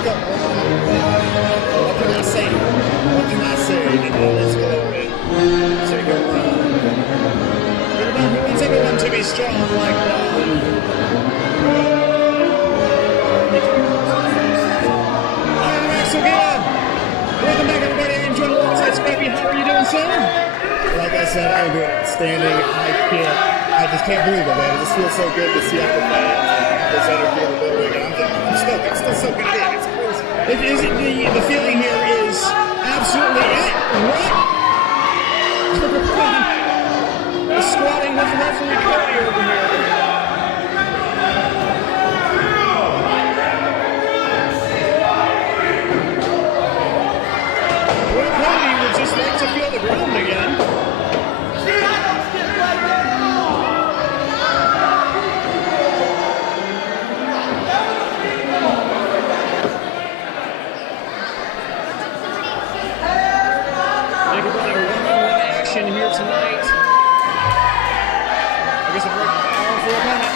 Wudyka. What can I say? What can I say? Let's go with Jacob Brawn. He wants everyone to be strong like Brawn. I'm Aksel Geer. Welcome back, everybody. I'm joined alongside Scrappy. How are you doing, sir? Like I said, I'm good. Standing, I just can't believe it, man. It just feels so good to see all the fans and this energy in the building. And I'm still soaking it in. It's crazy. The feeling here is absolutely it. What? The squatting with the referee Cartier over here. Well, Cody would just like to feel the ground again. Here tonight. I guess a very powerful opponent.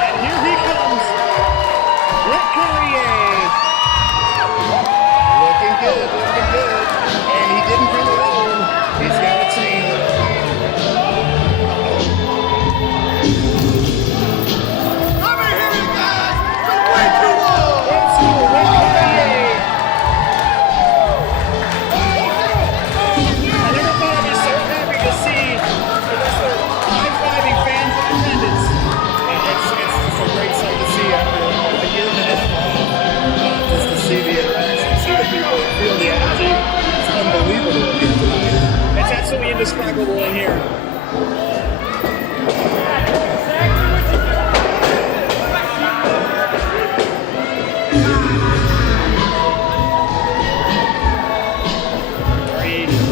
And here he comes. Cartier. Looking good. And he didn't come alone. He's got a team. It's absolutely indescribable in here.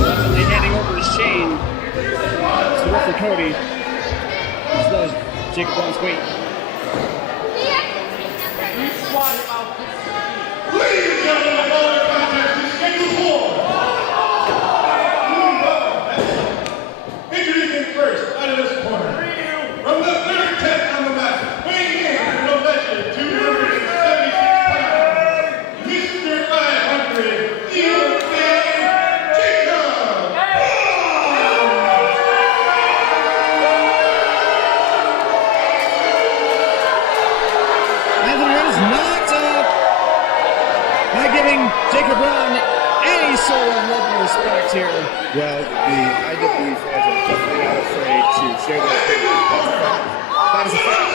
Definitely handing over his chain to work for Cody, as well as Jacob Brawn's weight. Jacob Brawn any sort of love and respect here. Well, the IWE fans are definitely not afraid to share their opinion. That is a fact.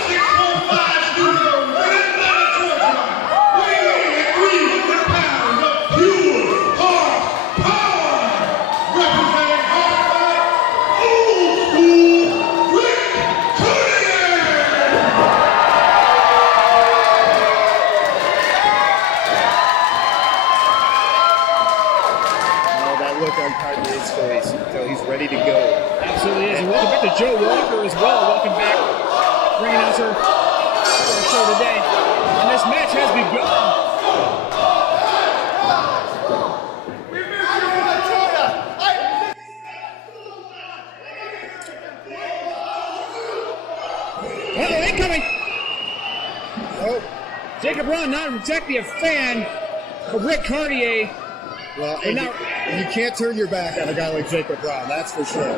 Cartier's face, so he's ready to go. Absolutely is. And welcome back to Joe Walker as well. Welcome back, ring announcer for our show today. And this match has begun. Uh-oh, incoming! Oh, Jacob Brawn, not exactly a fan of Rick Cartier. Well, and now, you can't turn your back on a guy like Jacob Brawn, that's for sure.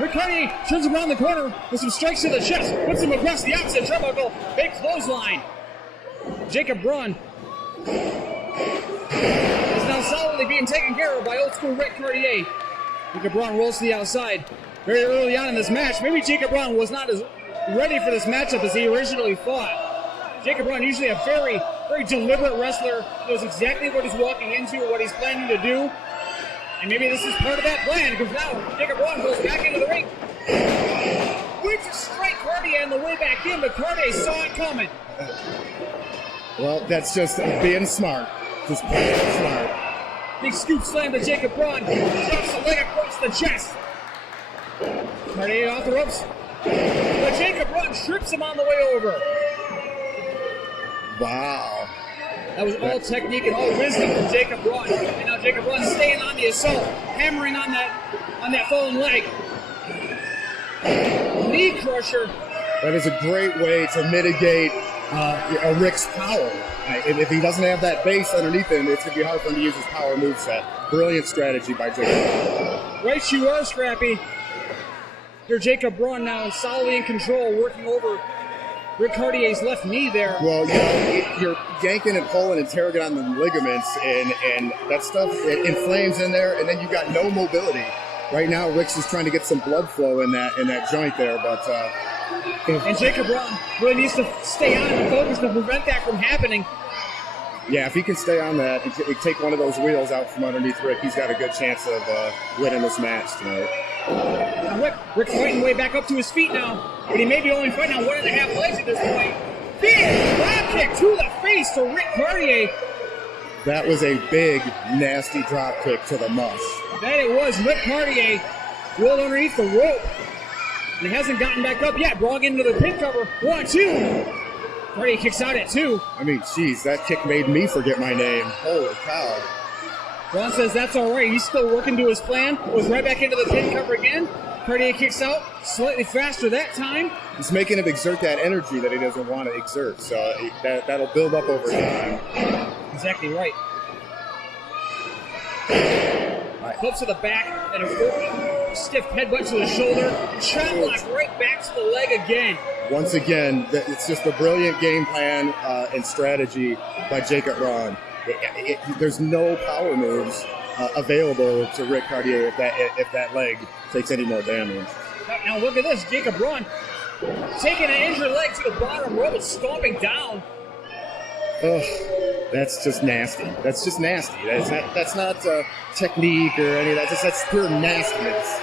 Rick Cartier turns around the corner with some strikes to the chest, puts him across the opposite turnbuckle, big clothesline. Jacob Brawn is now solidly being taken care of by old school Rick Cartier. Jacob Brawn rolls to the outside. Very early on in this match, maybe Jacob Brawn was not as ready for this matchup as he originally thought. Jacob Brawn, usually a very deliberate wrestler, knows exactly what he's walking into, what he's planning to do. And maybe this is part of that plan, because now Jacob Brawn goes back into the ring. Whips a straight Cartier on the way back in, but Cartier saw it coming. Well, that's just being smart. Just being smart. Big scoop slam to Jacob Brawn. Drops the leg across the chest. Cartier off the ropes. But Jacob Brawn trips him on the way over. Wow. That was all technique and all wisdom from Jacob Brawn. And now Jacob Brawn staying on the assault, hammering on that fallen leg. knee crusher. That is a great way to mitigate a Rick's power. If he doesn't have that base underneath him, it's going to be hard for him to use his power moveset. Brilliant strategy by Jacob. Right you are, Scrappy. Your Jacob Braun now solidly in control, working over Rick Cartier's left knee there. Well, you know, you're yanking and pulling and tearing on the ligaments, and that stuff it inflames in there, and then you got no mobility. Right now, Rick's just trying to get some blood flow in that joint there, but and Jacob Braun really needs to stay on and focus to prevent that from happening. Yeah, if he can stay on that and take one of those wheels out from underneath Rick, he's got a good chance of winning this match tonight. Now Rick's fighting way back up to his feet now, but he may be only fighting on 1.5 legs at this point. Big drop kick to the face to Rick Cartier. That was a big, nasty drop kick to the mush. That it was. Rick Cartier rolled underneath the rope. And he hasn't gotten back up yet. Braun into the pin cover. 1, 2. Cartier kicks out at 2. I mean, geez, that kick made me forget my name. Holy cow. Braun says that's all right. He's still working to his plan. Goes right back into the pin cover again. Cartier kicks out slightly faster that time. He's making him exert that energy that he doesn't want to exert. So that'll build up over time. Exactly right. Clips to the back and a stiff headbutt to the shoulder. Chop block right back to the leg again. Once again, it's just a brilliant game plan and strategy by Jacob Braun. There's no power moves available to Rick Cartier if that leg takes any more damage. Now look at this, Jacob Braun taking an injured leg to the bottom rope and stomping down. Oh, that's just nasty. That's just nasty. That's not technique or any of that. That's pure nastiness.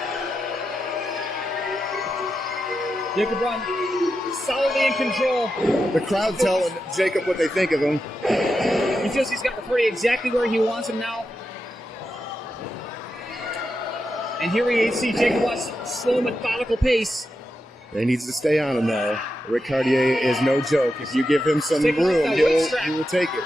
Jacob Braun solidly in control. The crowd telling Jacob what they think of him. He feels he's got the party exactly where he wants him now. And here we see Jacob Braun's slow, methodical pace. He needs to stay on him now. Rick Cartier is no joke. If you give him some room, he will take it.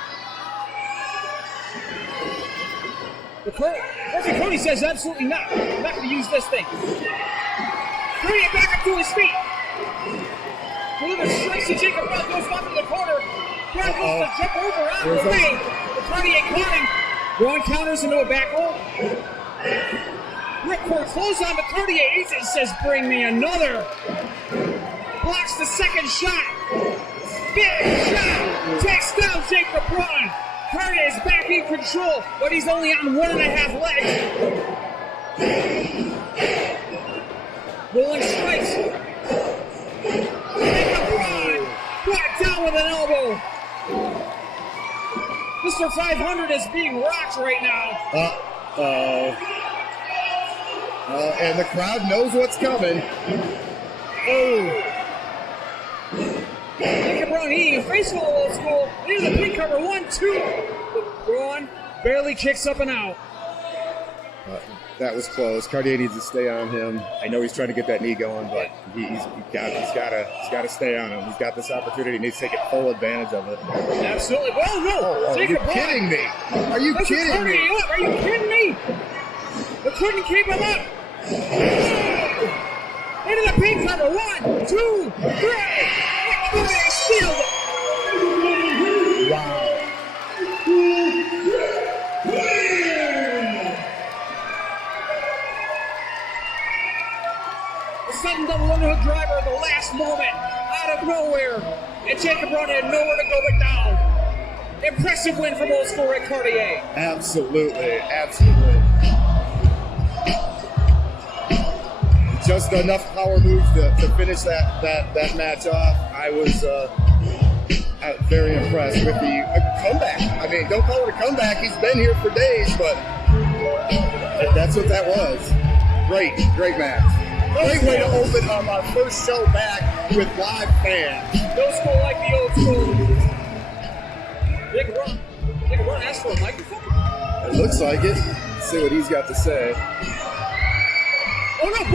Cody says absolutely not. I'm not going to use this thing. Cartier back up to his feet. Delivers strikes to Jacob Braun, goes back to the corner. Braun goes to jump over out of the way. Cartier caught him. Braun counters into a back roll. Ripcord close on to Cartier. Ethan says, bring me another. Blocks the second shot. Big shot. Takes down Jacob Braun. Cartier is back in control, but he's only on 1.5 legs. Rolling strikes. Jacob Braun brought down with an elbow. Mr. 500 is being rocked right now. And the crowd knows what's coming. Jacob Braun, he face a little old school. Into the pin cover. 1, 2. But Braun barely kicks up and out. That was close. Cartier needs to stay on him. I know he's trying to get that knee going, but he's got to stay on him. He's got this opportunity. He needs to take full advantage of it. Absolutely. Oh no! Are you kidding me? Are you kidding me? Are you kidding me? They couldn't keep him up. Into the pin cover. 1, 2, 3. Cartier steals it. Wow. Sudden double underhook driver at the last moment, out of nowhere, and Jacob Braun had nowhere to go but down. Impressive win from old school Rick Cartier. Absolutely. Just enough power moves to finish that match off. I was very impressed with the comeback. I mean, don't call it a comeback. He's been here for days, but that's what that was. Great match. Great way to open our first show back with live fans. No school like the old school. Jacob Braun asked for a microphone? It looks like it. Let's see what he's got to say. Oh no,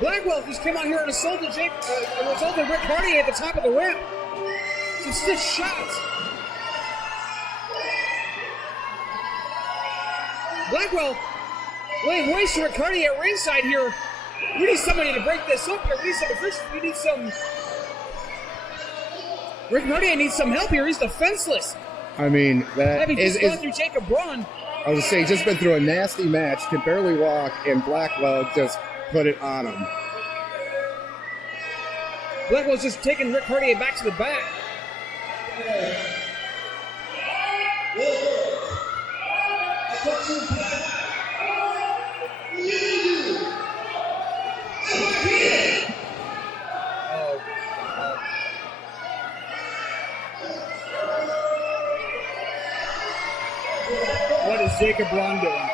Blackwell just came out here and assaulted Rick Cartier at the top of the ramp. Some stiff shots. Blackwell laying waste to Rick Cartier at ringside here. We need somebody to break this up here. We need some officials. We need some... Rick Cartier needs some help here. He's defenseless. I mean, that having just gone through Jacob Braun. I was saying, just been through a nasty match, can barely walk, and Blackwell just put it on him. Blackwell's just taking Rick Cartier back to the back. What is Jacob Braun doing?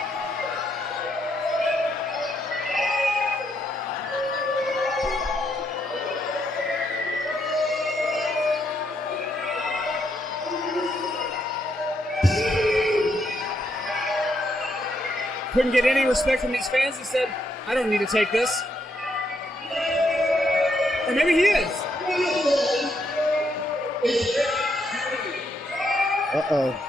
Couldn't get any respect from these fans. He said, I don't need to take this. Or maybe he is. Uh-oh.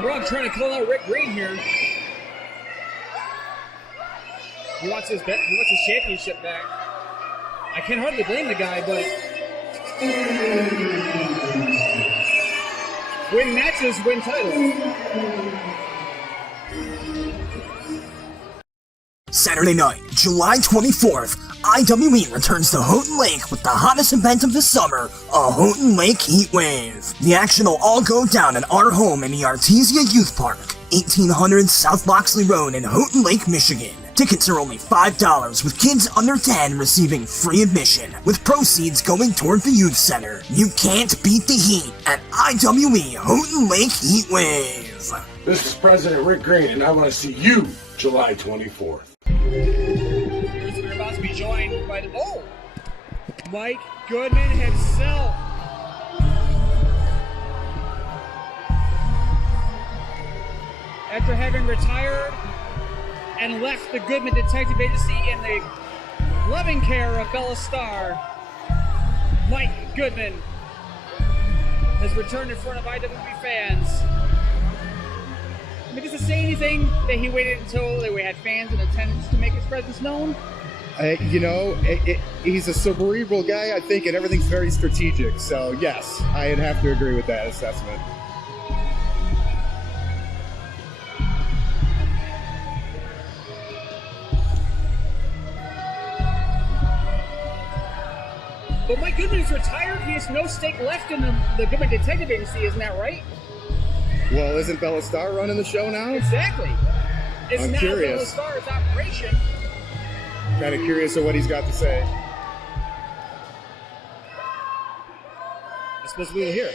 Braun trying to call out Rick Green here. He wants his championship back. I can hardly blame the guy, but win matches, win titles. Saturday night, July 24th, IWE returns to Houghton Lake with the hottest event of the summer, a Houghton Lake Heat Wave. The action will all go down at our home in the Artesia Youth Park, 1800 South Loxley Road in Houghton Lake, Michigan. Tickets are only $5, with kids under 10 receiving free admission, with proceeds going toward the youth center. You can't beat the heat at IWE Houghton Lake Heat Wave. This is President Rick Green, and I want to see you July 24th. We're about to be joined by the Mike Goodman himself. After having retired and left the Goodman Detective Agency in the loving care of fellow star Mike Goodman has returned in front of IWE fans. Does it say anything that he waited until we had fans in attendance to make his presence known? He's a cerebral guy, I think, and everything's very strategic. So, yes, I'd have to agree with that assessment. But Mike Goodman is retired. He has no stake left in the Goodman Detective Agency, isn't that right? Well, isn't Bella Star running the show now? Exactly. It's I'm now curious. Bella Star's operation. Kind of curious of what he's got to say. I suppose we will hear.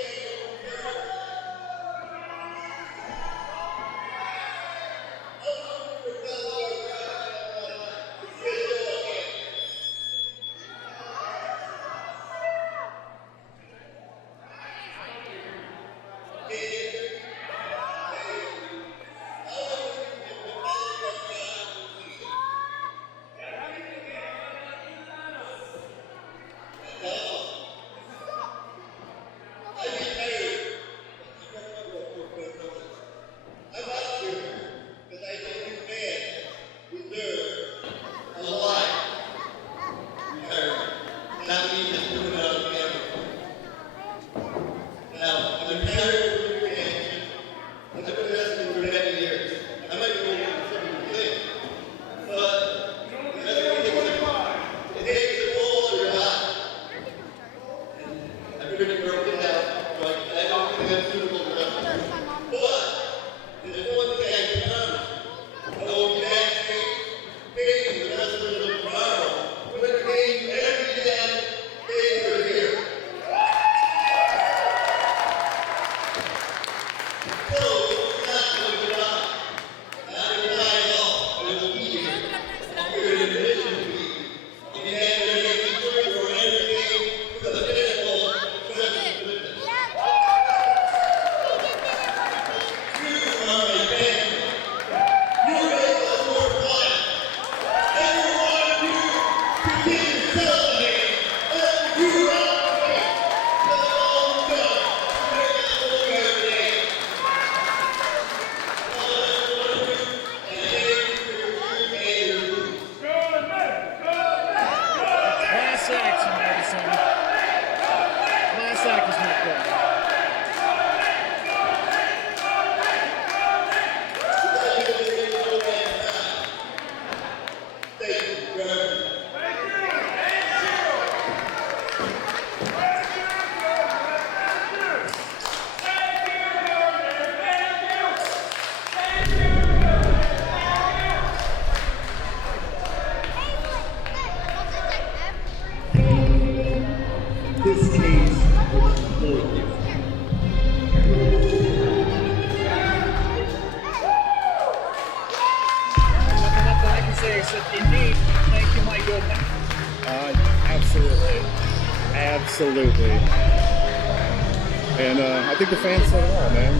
Absolutely. And I think the fans said it all, man.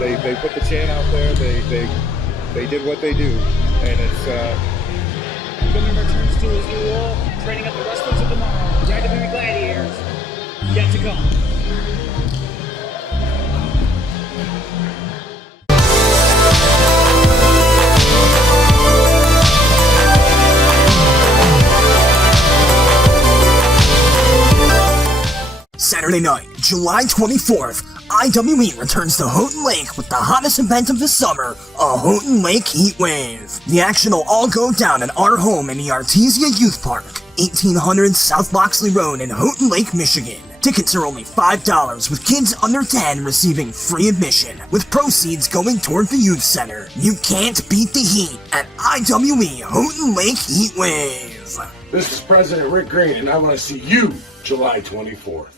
They put the chant out there. They did what they do, and it's. Goodman returns to his new role, training up the wrestlers of tomorrow. The IWE Gladiators yet to come. Saturday night, July 24th, IWE returns to Houghton Lake with the hottest event of the summer, a Houghton Lake Heat Wave. The action will all go down at our home in the Artesia Youth Park, 1800 South Loxley Road in Houghton Lake, Michigan. Tickets are only $5, with kids under 10 receiving free admission, with proceeds going toward the youth center. You can't beat the heat at IWE Houghton Lake Heat Wave. This is President Rick Green, and I want to see you July 24th.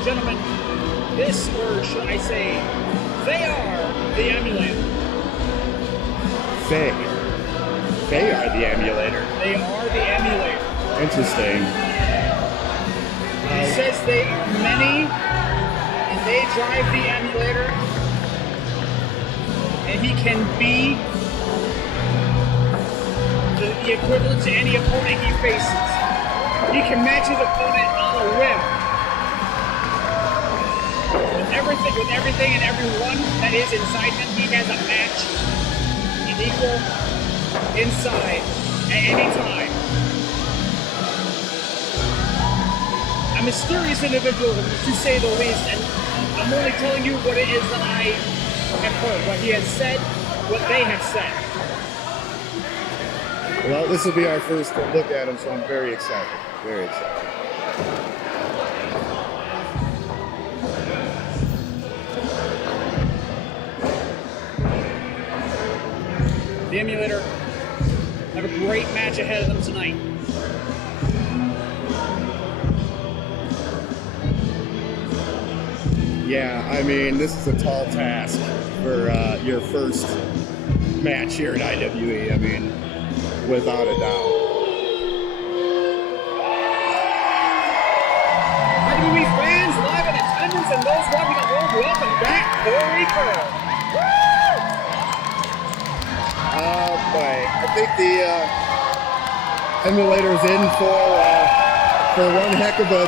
and gentlemen, this, or should I say, they are the Emulator. They are the Emulator. They are the Emulator. Interesting. He says they are many, and they drive the Emulator, and he can be the equivalent to any opponent he faces. He can match his opponent on a whim. With everything and everyone that is inside him, he has a match in equal inside at any time. A mysterious individual, to say the least, and I'm only telling you what it is that I have heard, what he has said, what they have said. Well, this will be our first look at him, so I'm very excited. Very excited. The Emulator have a great match ahead of them tonight. Yeah, I mean, this is a tall task for your first match here at IWE. I mean, without a doubt. IWE fans, live in attendance, and those watching at home, welcome back, Corey Kerr. Oh boy, I think the Emulator's in for one heck of a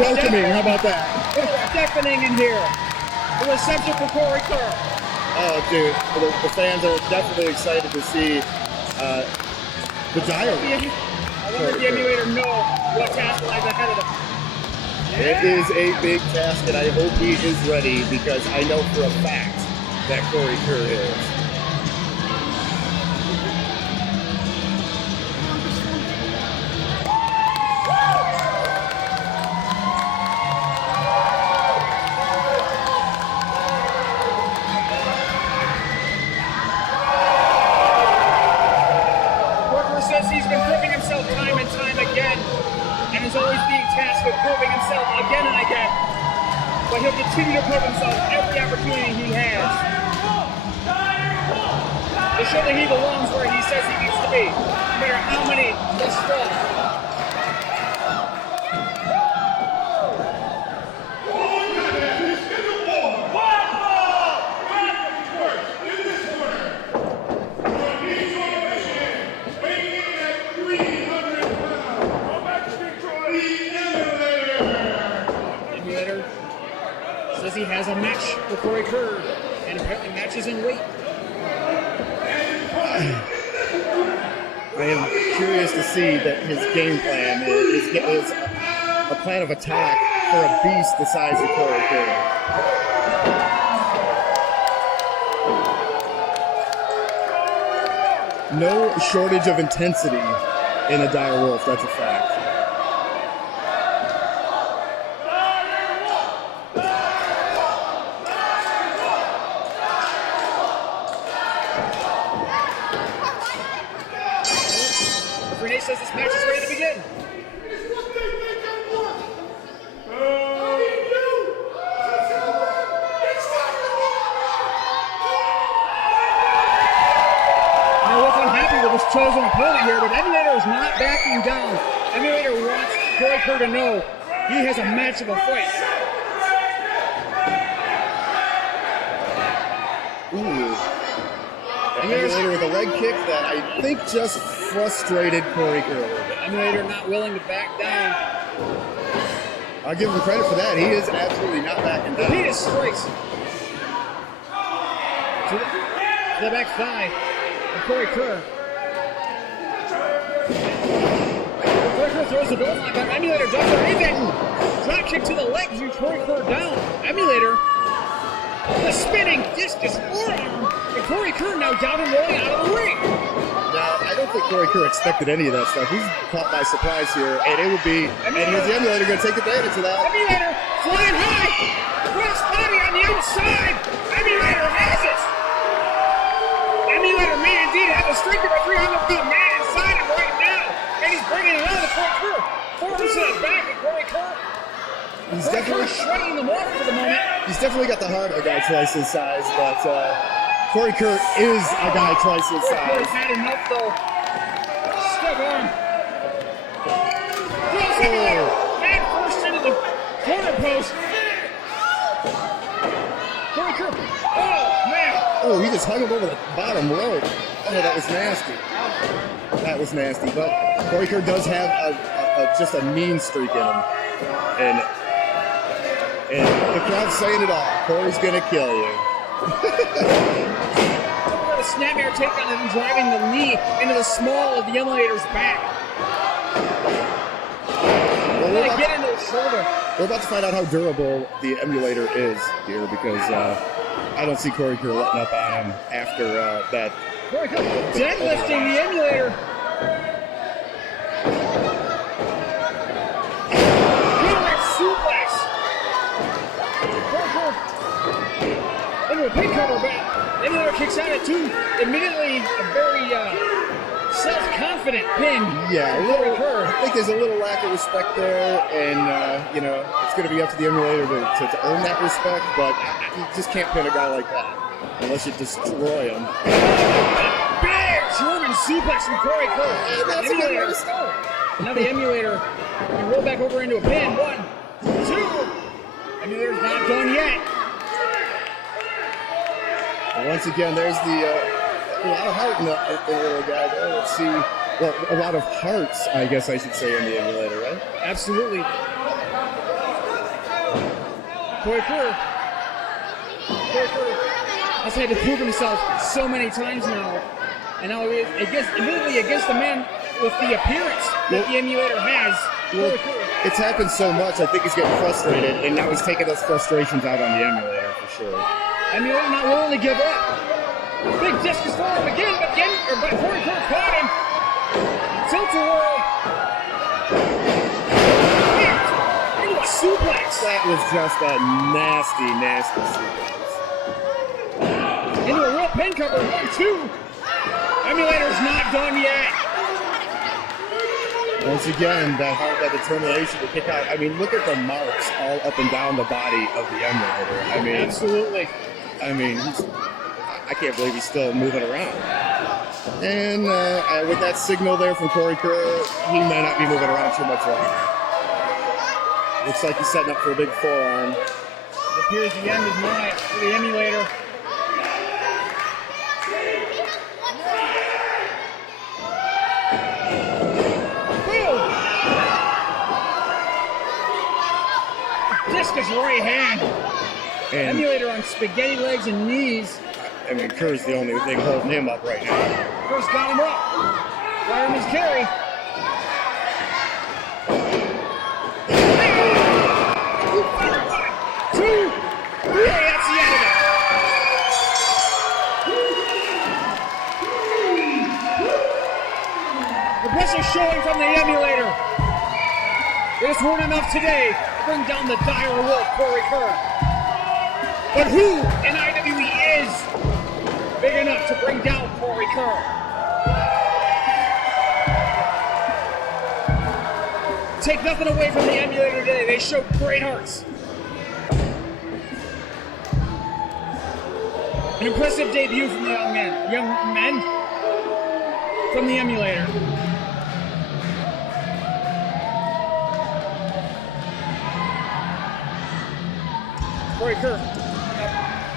welcoming. How about that? It's deafening in here. The reception for Corey Kerr. Oh, dude, the fans are definitely excited to see the giant. I wonder if the Emulator know what task lies ahead of them. It is a big task, and I hope he is ready because I know for a fact that Corey Kerr is. Says he's been proving himself time and time again, and is always being tasked with proving himself again and again. But he'll continue to prove himself every opportunity he has to show that he belongs where he says he needs to be, no matter how many must fall. He has a match for Corey Kerr, and apparently matches in weight. I am curious to see that his game plan is a plan of attack for a beast the size of Corey Kerr. No shortage of intensity in a dire wolf, that's a fact. Says this match is ready to begin. Now, what's unhappy with his chosen opponent here, but Emulator is not backing down. Emulator wants Corey Kerr to know he has a match of a fight. Ooh. Emulator with a leg kick that I think just frustrated Corey Kerr. Emulator not willing to back down. I'll give him credit for that. He is absolutely not backing down. Repeated strikes to the back thigh of Corey Kerr. Corey Kerr throws the goal line, but Emulator does the Ethan. Drop kick to the leg to Corey Kerr down. Emulator, the spinning discus forearm. And Corey Kerr now down and rolling out of the ring. Now, I don't think Corey Kerr expected any of that stuff. He's caught by surprise here, and it would be, and here's the Emulator going to take advantage of that. Emulator flying high, cross body on the outside. Emulator has it. Emulator may indeed have the strength of a 300-pound man inside him right now, and he's bringing it on to Corey Kerr. Forwards to the back of Corey Kerr. He's Corey definitely Kerr shredding them off for the moment. He's definitely got the heart of a guy twice his size, but Corey Kerr is a guy twice his Corey size. Kerr's had enough though. Step on. Head first into the corner post. Corey Kerr. Oh, man. Oh, he just hung him over the bottom rope. Oh, that was nasty. That was nasty. But Corey Kerr does have just a mean streak in him. And the crowd's saying it all. Corey's going to kill you. A snapmare takedown and driving the knee into the small of the Emulator's back. Well, We're gonna get into the shoulder. We're about to find out how durable the Emulator is here because I don't see Corey Kerr letting up on him after that. Corey Kerr deadlifting the Emulator. Good suplex. Corey Kerr into a big cover back. Emulator kicks out at 2. Immediately a very self-confident pin. Yeah, I think there's a little lack of respect there, and you know, it's going to be up to the Emulator to earn that respect. But you just can't pin a guy like that unless you destroy him. Big German suplex from Kerr. That's a good way to start. Now the Emulator can roll back over into a pin. 1, 2. Emulator's not done yet. And once again, there's a lot of heart in the little guy there. Let's see. Well, a lot of hearts, I guess I should say, in the Emulator, right? Absolutely. Kerr has had to prove himself so many times now. And now admittedly against the man with the appearance that the Emulator has. Well, it's happened so much, I think he's getting frustrated, and now he's taking those frustrations out on the Emulator for sure. Emulator not willing to give up. Big discus for him again, but Kerr caught him. Tilt-a-whirl. Into a suplex. That was just a nasty, nasty suplex. Into a real pin cover. 1, 2. Emulator's not done yet. Once again, that heart, that determination to kick out. I mean, look at the marks all up and down the body of the Emulator. I mean, absolutely. I mean, I can't believe he's still moving around. And with that signal there from Kerr, he may not be moving around too much longer. Looks like he's setting up for a big forearm. It appears the end is nigh for the Emulator. Discus right hand. And Emulator on spaghetti legs and knees. I mean, Kerr's the only thing holding him up right now. Kerr's got him up. Fireman's carry. 2, 3. That's the end of it. Impressive showing from the Emulator. This weren't enough today to bring down the dire wolf, Kerr. But who in IWE is big enough to bring down Kerr? Take nothing away from the Emulator today. They showed great hearts. An impressive debut from the young men from the Emulator. Kerr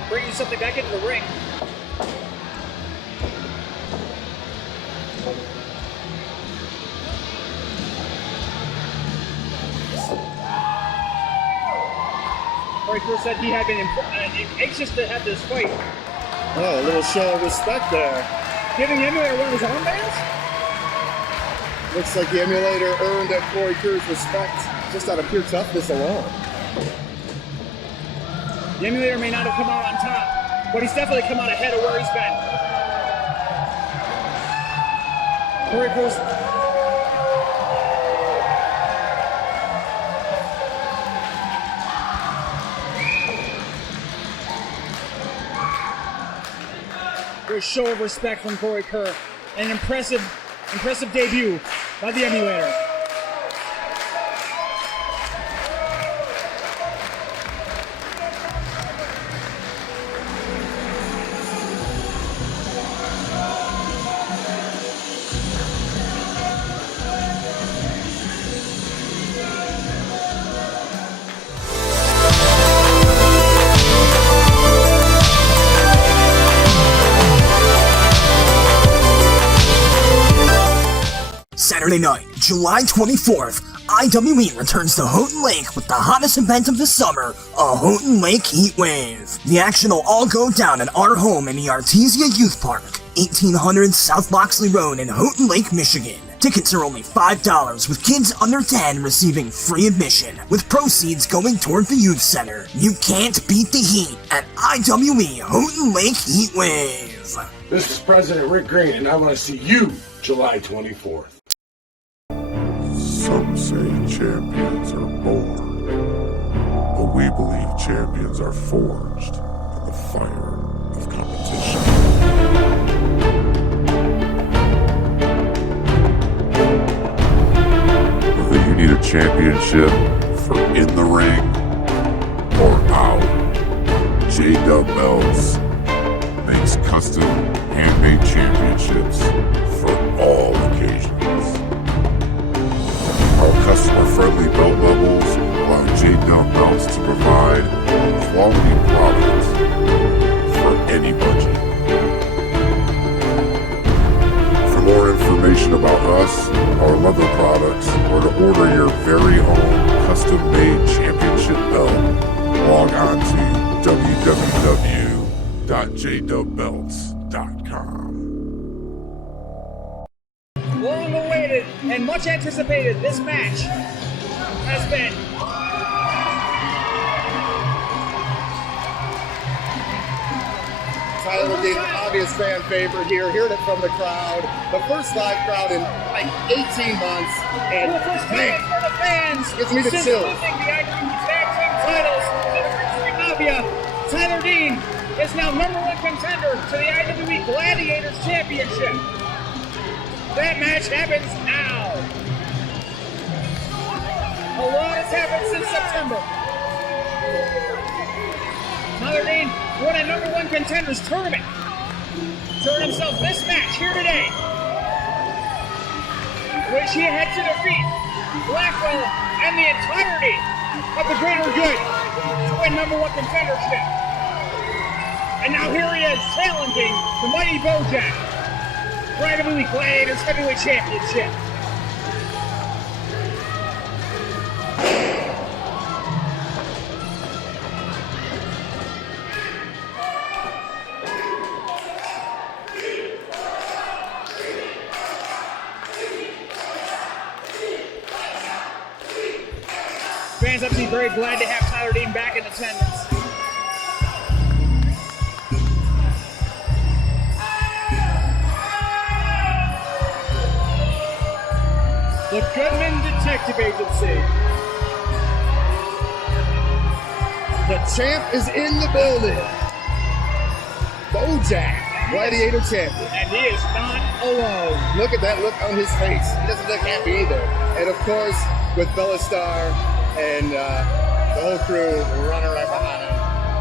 bringing something back into the ring. Kerr said he had been anxious to have this fight. Oh, a little show of respect there. Giving Emulator one of his armbands? Looks like the Emulator earned Kerr's respect just out of pure toughness alone. The Emulator may not have come out on top, but he's definitely come out ahead of where he's been. Kerr's a show of respect from Kerr. An impressive debut by the Emulator. Saturday night, July 24th, IWE returns to Houghton Lake with the hottest event of the summer, a Houghton Lake Heat Wave. The action will all go down at our home in the Artesia Youth Park, 1800 South Loxley Road in Houghton Lake, Michigan. Tickets are only $5, with kids under 10 receiving free admission, with proceeds going toward the youth center. You can't beat the heat at IWE Houghton Lake Heat Wave. This is President Rick Green, and I want to see you July 24th. Some say champions are born, but we believe champions are forged in the fire of competition. championship for in the ring or out. J-Dub Belts makes custom handmade championships for all occasions. Our customer-friendly belt levels allow J-Dub Belts to provide quality products for any budget. For more information about us, our leather products, or to order your very own custom-made championship belt, log on to www.jdubbelts.com. Long awaited and much anticipated, this match has been Tyler Dean, obvious fan favorite here. Heard it from the crowd. The first live crowd in like 18 months. And the first man, time for the fans gives me the since chills. losing the IWE Tag Team titles to Caurdiea. Tyler Dean is now #1 contender to the IWE Gladiators Championship. That match happens now. A lot has happened since September. Tyler Dean won a #1 contenders tournament to earn himself this match here today, which he had to defeat Blackwell and the entirety of the Greater Good to win #1 contendership. And now here he is challenging the mighty Bojack for IWE Gladiators Heavyweight Championship. Fans obviously very glad to have Tyler Dean back in attendance. The Goodman Detective Agency. The champ is in the building. Bojack, Gladiator champion. And he is not alone. Look at that look on his face. He doesn't look happy either. And of course, with Bella Star and the whole crew running right behind him.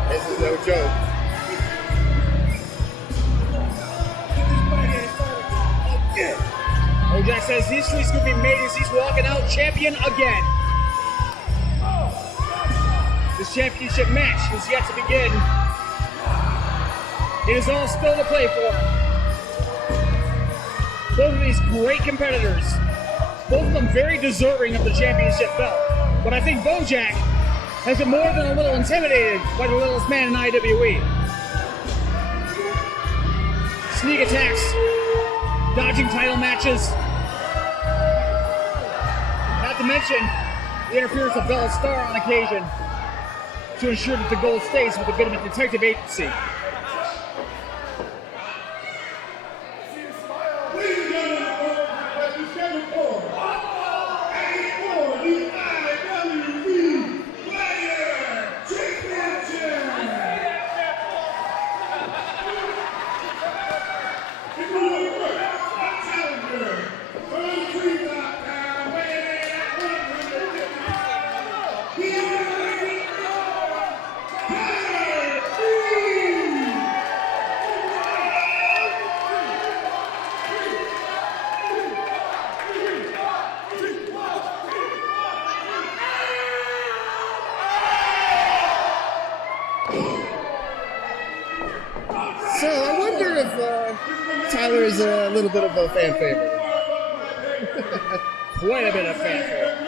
This is no joke. Bojack says history's going to be made as he's walking out champion again. This championship match is yet to begin. It is all still to play for. Both of these great competitors, both of them very deserving of the championship belt. But I think Bojack has been more than a little intimidated by the littlest man in IWE. Sneak attacks, dodging title matches, not to mention the interference of Bella Star on occasion to ensure that the gold stays with the Goodman Detective Agency. So I wonder if Tyler is a little bit of a fan favorite. Quite a bit of fan favorite.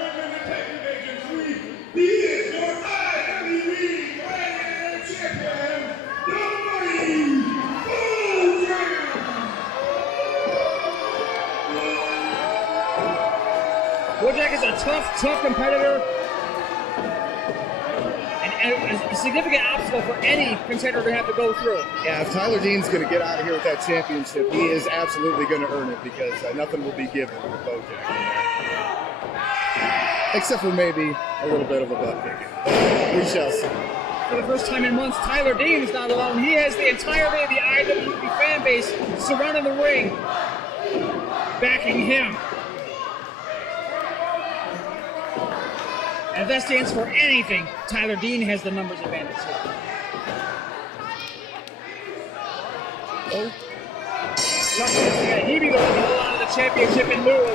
Bojack is a tough competitor. And a significant obstacle for any contender to have to go through. Yeah, if Tyler Dean's going to get out of here with that championship, he is absolutely going to earn it because nothing will be given to Bojack. Except for maybe a little bit of a butt kicking. We shall see. For the first time in months, Tyler Dean is not alone. He has the entirety of the IWE fan base surrounding the ring, backing him. And if that stands for anything, Tyler Dean has the numbers advantage here. Oh. He be the one to hold on to the championship and move.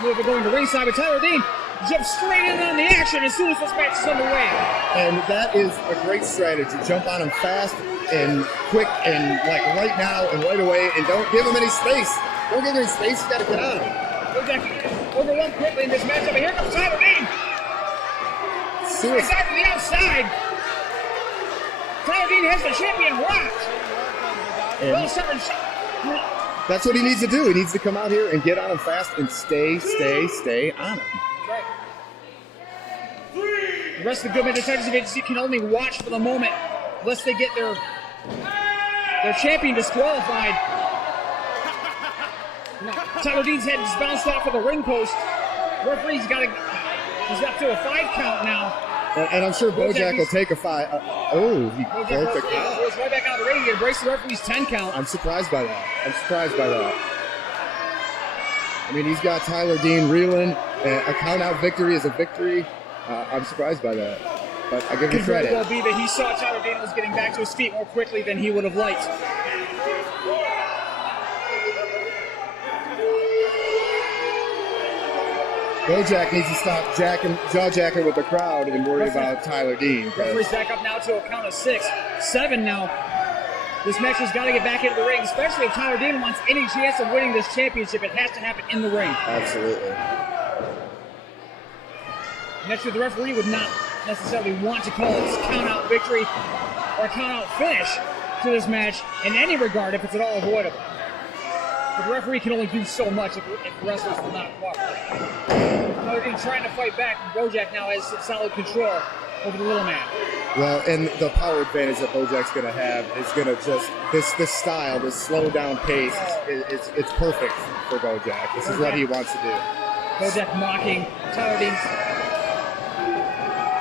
Move it going to ringside, but Tyler Dean jumps straight in on the action as soon as this match is underway. And that is a great strategy. Jump on him fast and quick and like right now and right away, and don't give him any space. Don't give him any space, you gotta get on him. Bojack overwhelmed quickly in this matchup, and here comes Tyler Dean. Suicide to the outside. Tyler Dean has the champion rocked. That's what he needs to do. He needs to come out here and get on him fast and stay on him. Right. The rest of the Goodman Detective Agency can only watch for the moment, lest they get their champion disqualified. Tyler Dean's head just bounced off of the ring post. Referee's he's up to a 5 count now. And I'm sure Bojack will take a 5. He broke the count. Goes right back out of the ring. He embraced the referee's 10 count. I'm surprised by that. I mean, he's got Tyler Dean reeling. A count-out victory is a victory. I'm surprised by that. But I give him credit. It could very well be that he saw Tyler Dean was getting back to his feet more quickly than he would have liked. Bojack needs to stop jaw-jacking with the crowd and worry about Tyler Dean. Referee's back up now to a count of 6. 7 now. This match has got to get back into the ring, especially if Tyler Dean wants any chance of winning this championship. It has to happen in the ring. Absolutely. Naturally, the referee would not necessarily want to call this count-out victory or count-out finish to this match in any regard if it's at all avoidable. But the referee can only do so much if the wrestlers will not cooperate. Tyler Dean trying to fight back, and Bojack now has solid control over the little man. Well, and the power advantage that Bojack's going to have is going to just, this style, this slow down pace, it's perfect for Bojack. This is what he wants to do. Bojack mocking Tyler Dean's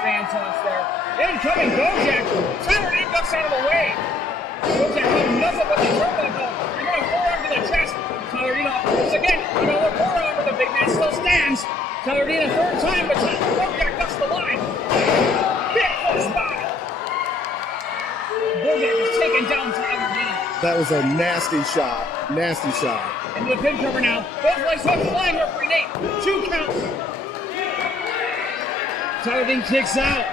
fan taunts there. Incoming Bojack! Tyler Dean ducks out of the way! Bojack comes nothing but the turbo. They're going to forearm to the chest. Tyler Dean once again, another forearm, but the big man still stands. Tyler Dean a third time, but Bojack ducks the line. Big foot spot. Bojack is taking down Tyler Dean. That was a nasty shot. Nasty shot. Into the pin cover now. Both legs hooked, flying referee Nate. 2 counts. Tyler Dean kicks out.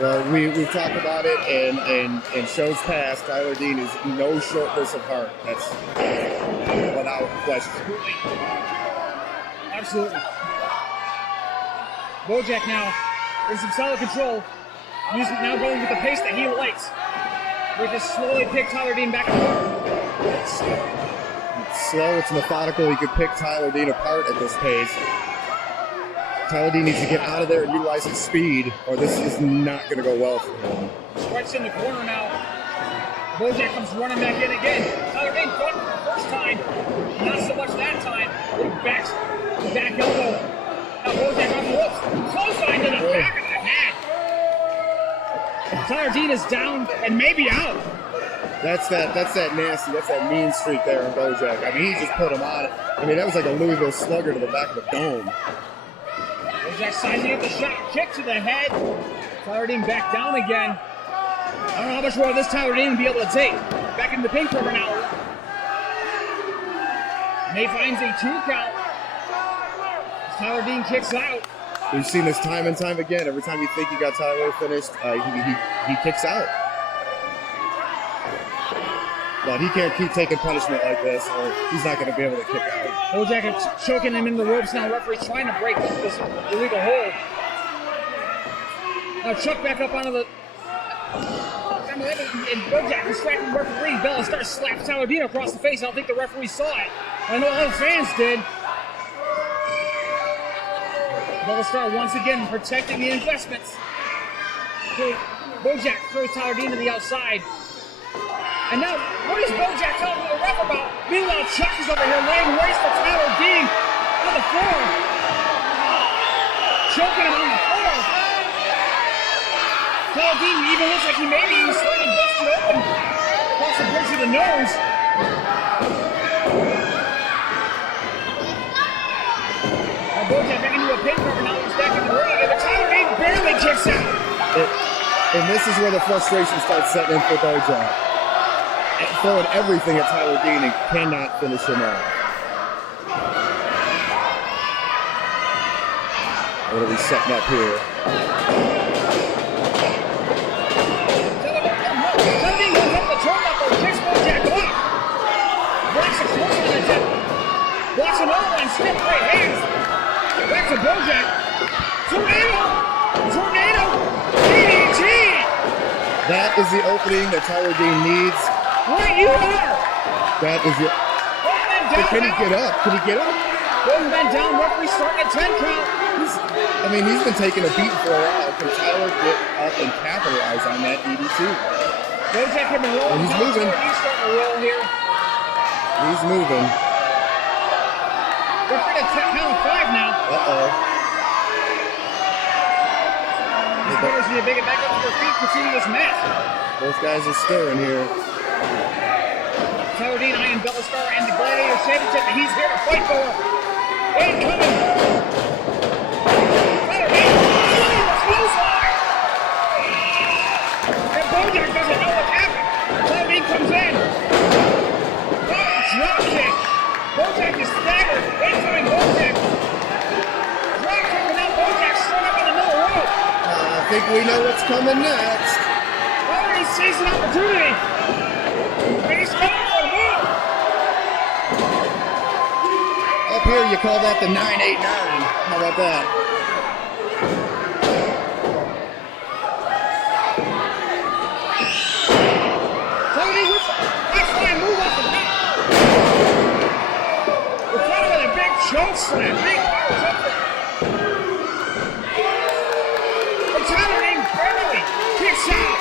Well, we've talked about it in shows past. Tyler Dean is no shortness of heart. That's without question. Absolutely. Bojack now in some solid control. Now going with the pace that he likes. We just slowly pick Tyler Dean back and forth. It's slow, it's methodical. He could pick Tyler Dean apart at this pace. Tyler Dean needs to get out of there and utilize his speed, or this is not going to go well for him. Strikes in the corner now. Bojack comes running back in again. Tyler Dean fought for the first time. Not so much that time. Back elbow. Now Bojack on the ropes. Clothesline to the back of the head. Tyler Dean is down and maybe out. That's that nasty, that's that mean streak there in Bojack. I mean, he just put him on it. I mean, that was like a Louisville Slugger to the back of the dome. Bojack sizing up the shot, kick to the head. Tyler Dean back down again. I don't know how much more of this Tyler Dean will be able to take. Back into the pin cover now. May finds a 2 count. Tyler Dean kicks out. We've seen this time and time again. Every time you think you got Tyler finished, he kicks out. But he can't keep taking punishment like this, or he's not going to be able to kick out. Bojack is choking him in the ropes now. Referee's trying to break this illegal hold. Now Chuck back up onto the... And Bojack distracting the referee. Bella starts slaps Tyler Dean across the face. I don't think the referee saw it. I know all the fans did. Bella Star once again protecting the investments. So Bojack throws Tyler Dean to the outside. And now, what is Bojack telling the ref about? Meanwhile, Chuck is over here laying waste to Tyler Dean on the floor. Choking him on the floor. Tyler Dean even looks like he may be slightly busted open across the bridge of the nose. Now Bojack back into a pin cover. Now he's back in the ring. And the barely kicks out. And this is where the frustration starts setting in for Bojack. Throwing everything at Tyler Dean and cannot finish him off. What are we setting up here? Dudley goes up the turnbuckle, kicks Bojack off. Blocks a close on the tip. Blocks another one, stiff right hands. Back to Bojack. Tornado! DDT! That is the opening that Tyler Dean needs. Right you are! That is it. But can he get up? Can he get up? Both men down, referee starting a 10 count. He's been taking a beat for a while. Can Tyler get up and capitalize on that DDT? Bojack has been rolling. And he's moving. He's starting to roll here. He's moving. Referee to count of 5 now. These brothers need to make it back up to their feet to continue this match. Both guys are stirring here. Tyler Dean, Iron Bella Star, and the Gladiator Championship, and he's here to fight for it. Incoming. Tyler Dean, clothesline. And Bojack doesn't know what's happened. Tyler Dean comes in. Drop kick. Bojack is staggered. Incoming Bojack. Drop kick, and now Bojack strung up on the middle rope. I think we know what's coming next. Tyler Dean sees an opportunity. And he's coming for the move. Up here, you call that the 989. How about that? Tony with that's why I move up the top. We're trying with a big choke slam. Big power choke slam. But Tyler Dean barely kicks out.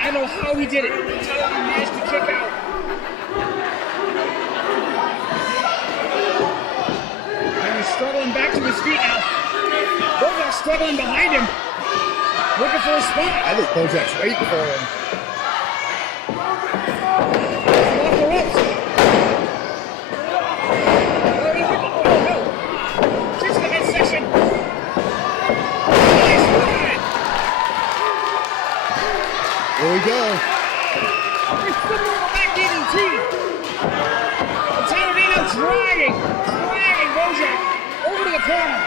I don't know how he did it. Tyler managed to kick out. And he's struggling back to his feet now. Bojack's struggling behind him. Looking for a spot. I think Bojack's waiting for him. Off the ropes. Oh no. Kicks to the midsection. Here we go. Back DDT. Tyler Dean dragging Bojack over to the corner.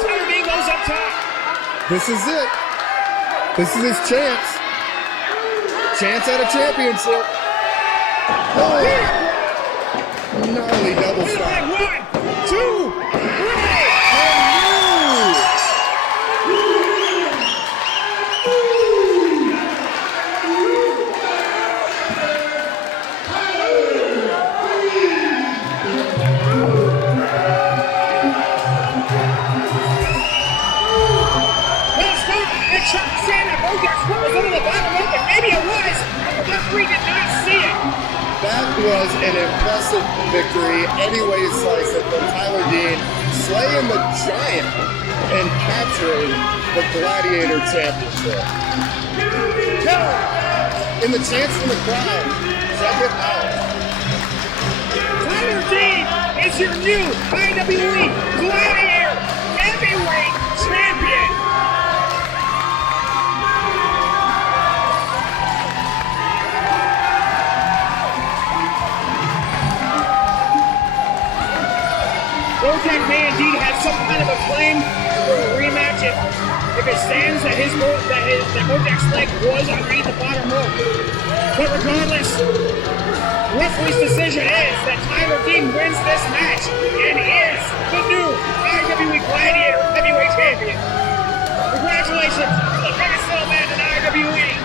Tyler Dean goes up top. This is it. This is his chance. Chance at a championship. Oh. Gnarly double stop. 1, 2, 3. Maybe it was, but the referee did not see it. That was an impressive victory, any way you slice it, from Tyler Dean, slaying the Giant and capturing the Gladiator Championship. Kerr, in the chance from the crowd, check it out. Tyler Dean is your new IWE Gladiator Heavyweight Champion. Bojack may indeed have some kind of a claim for a rematch if it stands that that Bojack's leg was underneath the bottom rope. But regardless, referee's decision is that Tyler Dean wins this match and is the new IWE Gladiator Heavyweight Champion. Congratulations to the biggest little man in IWE.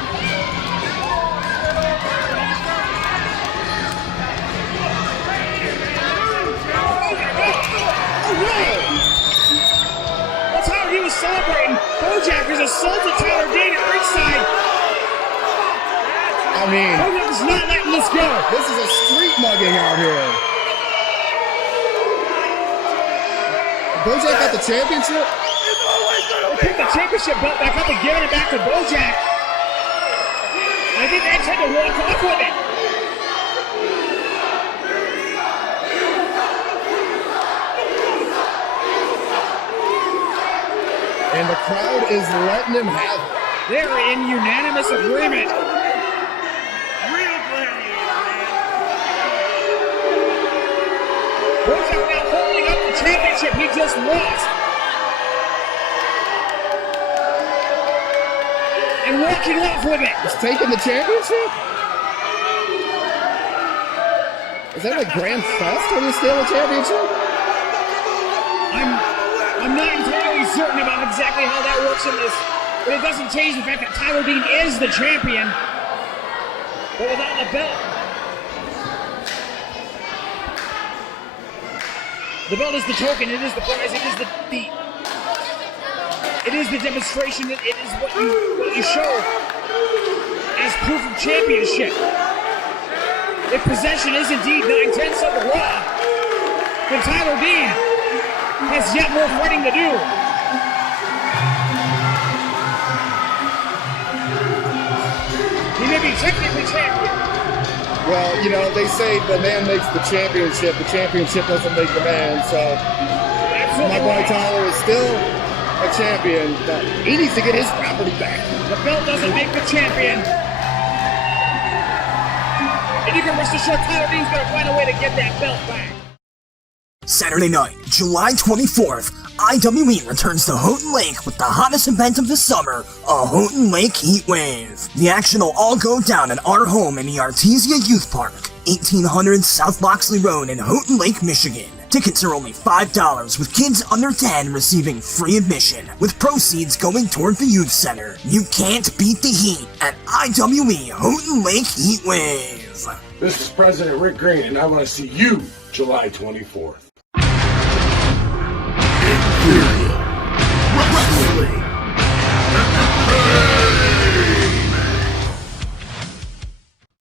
That's how he was celebrating. Bojack has assaulted Tyler Dean at ringside. I mean, Bojack's not letting this go. This is a street mugging out here. Bojack got the championship? They picked the championship belt back up and giving it back to Bojack. I think they tried to walk off with it. And the crowd is letting him have it. They're in unanimous agreement. Real Gladiator, man. Bojack now holding up the championship he just lost. And walking off with it. He's taking the championship? Is that like grand theft when you steal a championship? I'm not entirely certain about exactly how that works in this, but it doesn't change the fact that Tyler Dean is the champion, but without the belt. The belt is the token, it is the prize, it is it is the demonstration, it is what you show as proof of championship. If possession is indeed 9/10 of the law, then Tyler Dean has yet more fighting to do. He may be technically champion. Well, you know, they say the man makes the championship doesn't make the man, so my boy Tyler is still a champion, but he needs to get his property back. The belt doesn't make the champion. And you can rest assured Tyler Dean's going to find a way to get that belt back. Saturday night, July 24th, IWE returns to Houghton Lake with the hottest event of the summer, a Houghton Lake Heat Wave. The action will all go down at our home in the Artesia Youth Park, 1800 South Loxley Road in Houghton Lake, Michigan. Tickets are only $5, with kids under 10 receiving free admission, with proceeds going toward the youth center. You can't beat the heat at IWE Houghton Lake Heat Wave. This is President Rick Green, and I want to see you July 24th.